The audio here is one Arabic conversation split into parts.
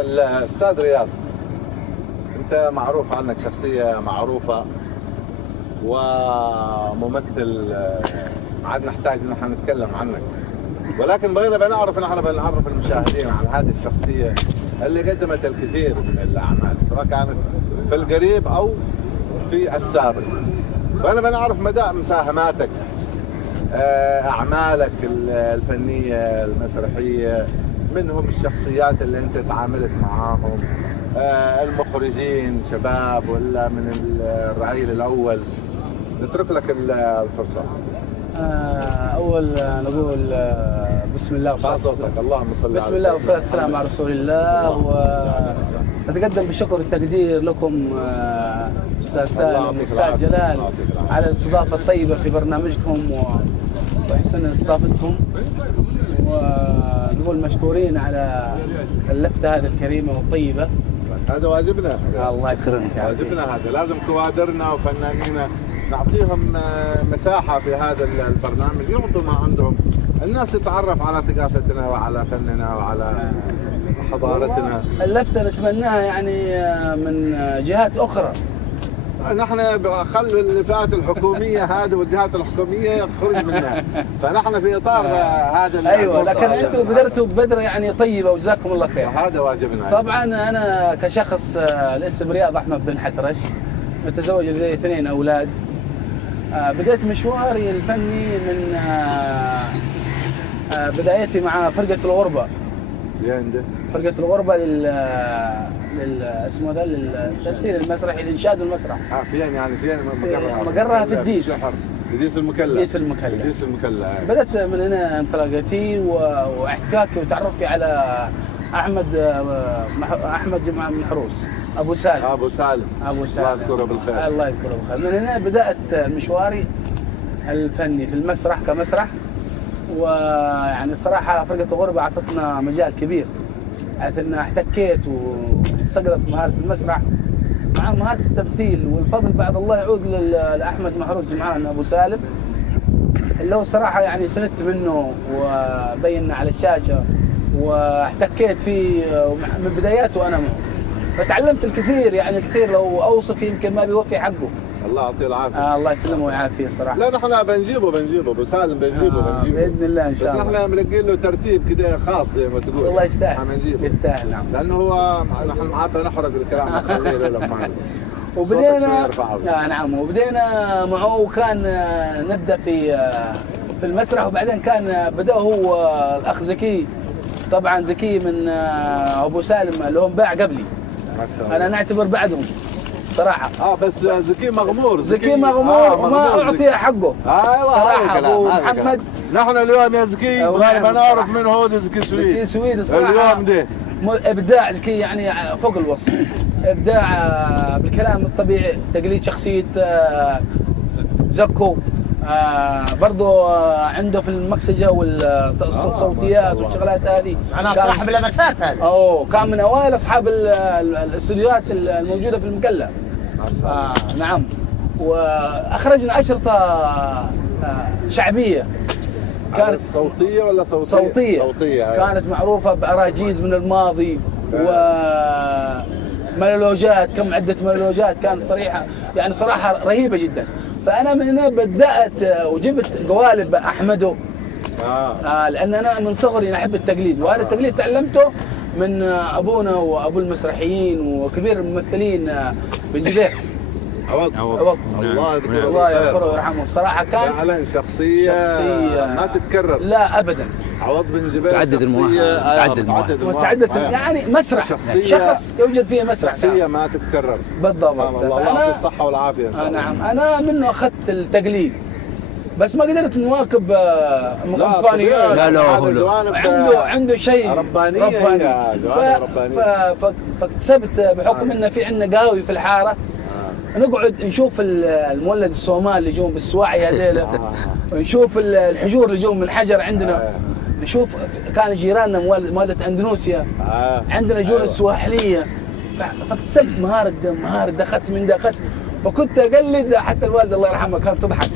الأستاذ رياض، أنت معروف عنك شخصية معروفة وممثل، عاد نحتاج إن احنا نتكلم عنك، ولكن بغينا بنعرف المشاهدين عن هذه الشخصية اللي قدمت الكثير من الأعمال سواء كانت في القريب أو في السابق. فأنا بنعرف مدى مساهماتك، أعمالك الفنية المسرحية، منهم الشخصيات اللي أنت تعاملت معاهم، المخرجين شباب ولا من الرعيل الأول. نترك لك الفرصة. أول نقول بسم الله بسم الله والصلاة والسلام على رسول الله، ونتقدم بالشكر والتقدير لكم أستاذ سالم وأستاذ جلال على الاستضافة الطيبة في برنامجكم وحسن استضافتكم، ونقول مشكورين على اللفتة هذه الكريمة والطيبة. هذا واجبنا. الله يسلمك. واجبنا هذا، لازم كوادرنا وفنانينا نعطيهم مساحة في هذا البرنامج، يعطوا ما عندهم، الناس تتعرف على ثقافتنا وعلى فننا وعلى حضارتنا. اللفتة نتمناها يعني من جهات أخرى. نحن خلوا الفئات الحكومية هذه والجهات الحكومية تخرج منها، فنحن في إطار هذا. أيوة، لكن أنتم بدرتوا ببدرة يعني طيبة وجزاكم الله خير. هذا واجبنا. طبعا أنا كشخص الاسم رياض أحمد بن حترش، متزوج لدي 2 أولاد. بدأت مشواري الفني من بدايتي مع فرقة الغربة. فرقة الغربة اسمه ذا للتمثيل المسرحي، الإنشاد والمسرح. فين مقرها في الديس. في ديس المكلا. بدأت من هنا انطلاقتي واحتكاكي وتعرفي على أحمد جمعة بن حروس، أبو سالم. الله يذكره بالخير. الله يذكره بالخير. من هنا بدأت مشواري الفني في المسرح كمسرح، ويعني الصراحة فرقة الغربة أعطتنا مجال كبير، حيث أن احتكيت وصقلت مهارة المسرح مع مهارة التمثيل، والفضل بعد الله يعود لأحمد محروس جمعان أبو سالم، اللي هو الصراحة يعني استفدت منه وبينا على الشاشة واحتكيت فيه من بداياته أنا معه، فتعلمت الكثير، يعني الكثير لو أوصف يمكن ما بيوفي حقه. الله يعطيه العافية. الله يسلمه ويعافيه الصراحة. لا نحن بنجيبه ابو سالم بنجيبه باذن الله ان شاء الله. بس نحن بنلقي له ترتيب كده خاص زي ما تقول. والله يستاهل نعم. لانه هو نحن معاه نحرق الكلام نخليه له معنا. وبدينا نعم، وبدينا معه، وكان نبدا في المسرح، وبعدين كان بدا هو الاخ زكي، طبعا زكي من ابو سالم اللي هو انباع قبلي. ما شاء الله. انا نعتبر بعدهم صراحة. بس زكي مغمور. وما أعطيه حقه. ايوه صراحة أبو محمد. نحن اليوم يا زكي ما نعرف من هو زكي سويد. زكي سويد صراحة اليوم ده إبداع زكي يعني فوق الوصف. إبداع بالكلام الطبيعي، تقليد شخصية زكو. برضو عنده في المكسجة والصوتيات والشغلات هذه. أنا صاحب اللمسات هذه. كان من أوائل أصحاب الاستوديوهات الموجودة في المكلا. نعم. وأخرجنا أشرطة شعبية. كانت صوتية ولا صوتية؟ صوتية. كانت معروفة بأراجيز من الماضي ومونولوجات، كم عدة مونولوجات كانت صراحة رهيبة جدا. فأنا من هنا بدأت وجبت قوالب أحمده. لأن أنا من صغري أحب التقليد، وهذا التقليد تعلمته من أبونا وأبو المسرحيين وكبير الممثلين بن جبير. عوض. الله يغفره ويرحمه. الصراحة كان فعلا شخصية ما تتكرر. لا أبدا. عوض بن جبير تعدد متعدد يعني مسرح، شخص يوجد فيه مسرح، شخصية ما تتكرر بالضبط. الله يعطيه الصحة والعافية إن شاء الله. نعم. أنا منه أخذت التقليد، بس ما قدرت نواكب إمكانيات. لا عنده شيء ربانية. فاكتسبت بحكم إن في عندنا قهوي في الحارة، نقعد نشوف المولد الصومال اللي يجون بالسواعي هذيلا، ونشوف الحجور اللي يجون من حجر عندنا، نشوف كان جيراننا مولدة اندونيسيا، عندنا يجون السواحلية، فاكتسبت مهارة اخذت من ده اخذت، فكنت اقلد. حتى الوالده الله يرحمها كانت تضحك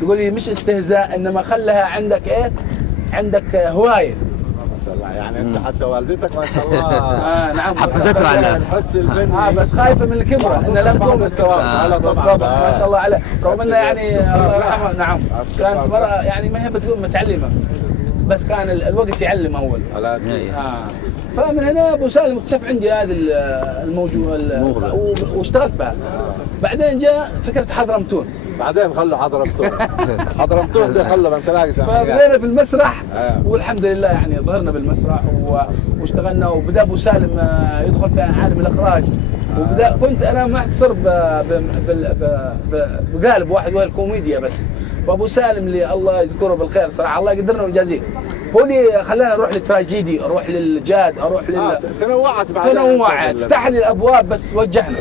تقول لي مش استهزاء، انما خلها عندك ايه، عندك هوايه. شاء الله. يعني انت حتى والدتك ما شاء الله نعم حفزته على الحس الفني. بس خايفه من الكبر انه لم تولد بالضبط ما شاء الله عليه، رغم انه يعني الله يرحمه نعم كانت مرأة يعني ما هي بتقول متعلمه، بس كان الوقت يعلم اول. فمن هنا ابو سالم اكتشف عندي هذه الموضوع واشتغلت بها. بعدين جاء فكره حضرمتون. بعدين خلوا حضرمتون. حضرمتون ده خلوا ما تلاقي فبدينا في المسرح والحمد لله يعني ظهرنا بالمسرح واشتغلنا، وبدا ابو سالم يدخل في عالم الاخراج، وبدا كنت انا محتصر بقالب واحد وهو الكوميديا بس. وابو سالم اللي الله يذكره بالخير صراحه الله يقدرنا ويجازيه، هو اللي خلاني اروح للتراجيدي، اروح للجاد، اروح تنوعت بعدين، فتح لي الابواب بس وجهنا.